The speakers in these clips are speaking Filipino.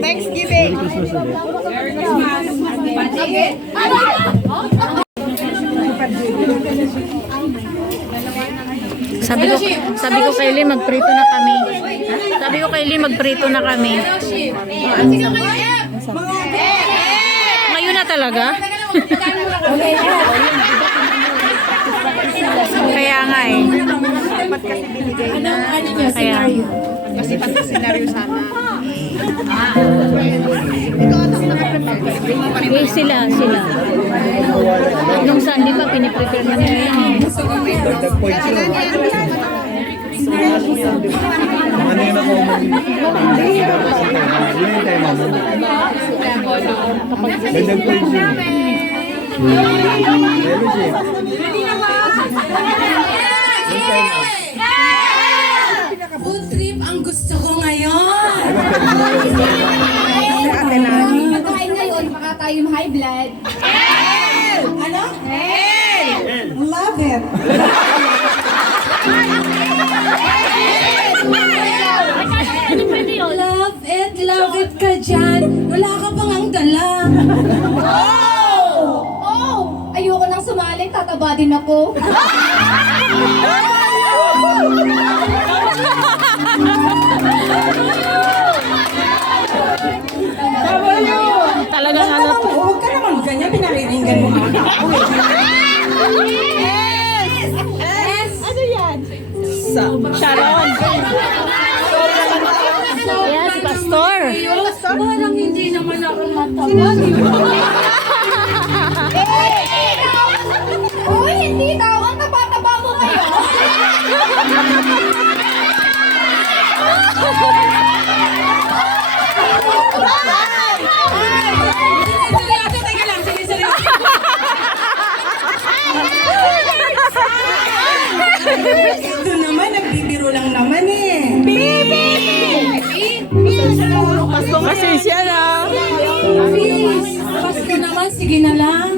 Thanksgiving. Sabi ko kay Lee, magprito na kami. Sabi ko kay Lee, magprito na kami. Ngayon na talaga? Kaya nga eh. Kaya. Kasi pagka-senaryo sana. Eh, sila. Nung Sunday pa, piniprepare na nila yan eh. Ano yun ako? Gandang points yun. Meron siya. Food trip ang gusto ko ngayon. Pagkain ngayon, baka tayo high blood. Ano? Love it. Love it ka dyan. Wala ka pang ang dala. Oh! Ayoko nang sumali, tataba din ako. Talagang ano to. Huwag ka naman ganyan, pinariringgan mo mga ako eh. Sharon. Yes, pastor. Parang hindi naman ako mataba. Uy, hindi daw. Ang taba-taba mo ngayon. Teka lang, sige. Ito naman, nagbibiro lang naman eh. Pasensya na. Please, basta naman, sige na lang.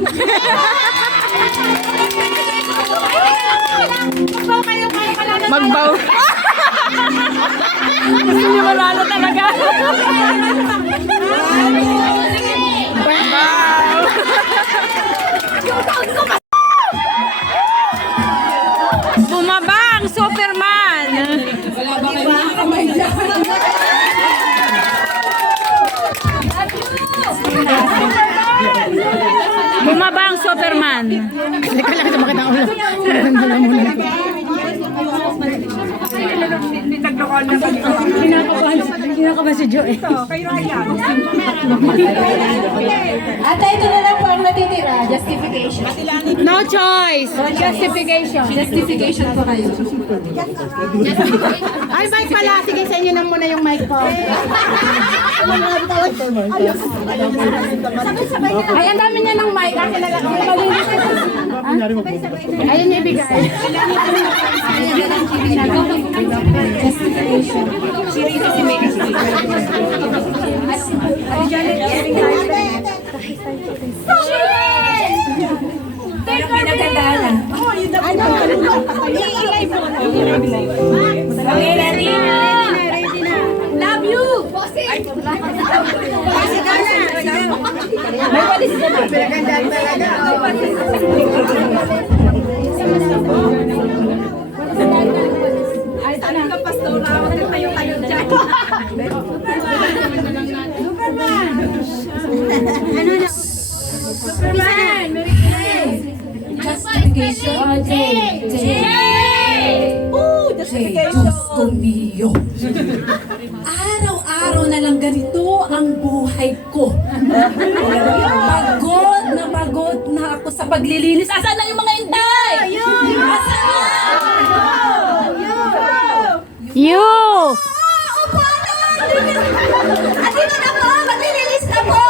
Magbaw. Gusto niyo malalo talaga. Magbaw. Bumabang, Superman. Wala ba kayo mga kamay dyan? Bumabang, Superman. Hindi ka lang ito makita ang ulo. Kinakabahan si Joe eh. Ate, ito na lang po ang natitira. Justification. No choice. Justification. Justification po kayo. Ay, mic pala. Sige, sa inyo na muna yung mic ko. Ay, ang dami niya ng mic. Akin na lang. Ayun niya ibigay. Justification. Love you! May walis ka na. Pinagandaan talaga. Ay, tanong ka, pastora. Huwag na tayo dyan. Superman! Justification. Diyos ko mio. Araw-araw na lang ganito ang buhay ko. Pagod na ako sa paglilinis. Asan na yung mga inday? Asan na? You! Andito na po! Maglililis na po!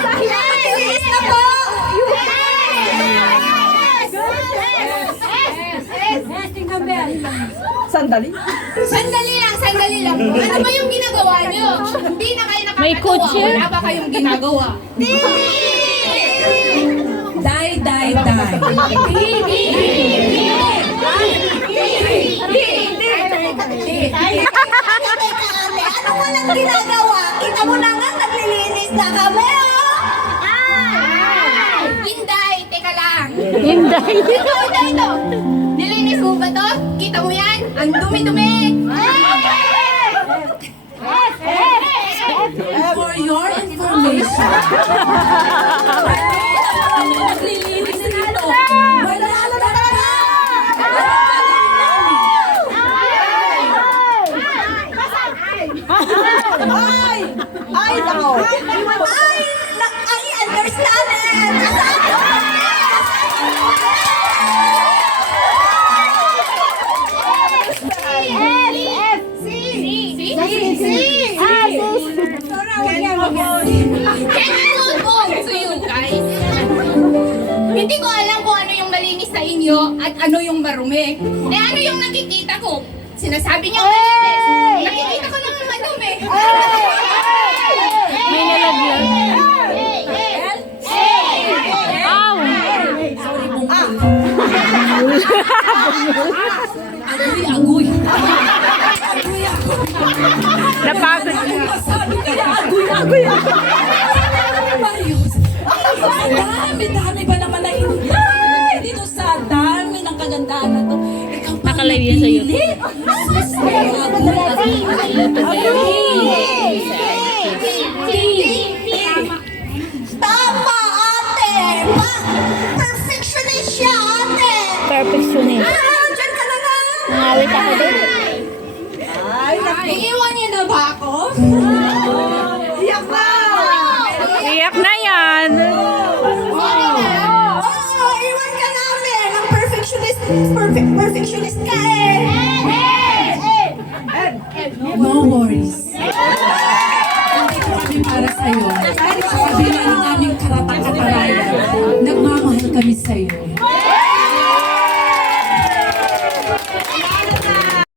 Maglililis na po! Sandali. Sandali lang. Ano ba yung ginagawa nyo? Hindi na kayo nakakatawa. May kotse? Wala ba kayong ginagawa? Die. Ano walang ginagawa? Inday. Ito. Nilinis mo ba to? Kita mo yan? Ang dumi-dumi. For your information. Naglilinis dito. Wala na talaga. Ay, nako. I understand it. Can I go to you guys? Hindi ko alam kung ano yung malinis sa inyo at ano yung marumi. Eh ano yung nakikita ko? Sinasabi niyo malinis. Nakikita ko lang ang madumi. May nalaglag. Ow! Agoy. Napagod. Sabi kaya agoy. Marius. Dami ba naman na hindi dito sa dami ng kagandahan na to. Ikaw pa Nakalive yan sa napili. Tama ate! Perfectionist siya ate! Perfectionist. Diyan ka na nga! Nangawit ako doon. Iiwan niyo na ba ako? Iyak na! Iyak na yan. Iwan ka namin! Ang perfectionist ka eh! No worries. Nandito kami para sa'yo.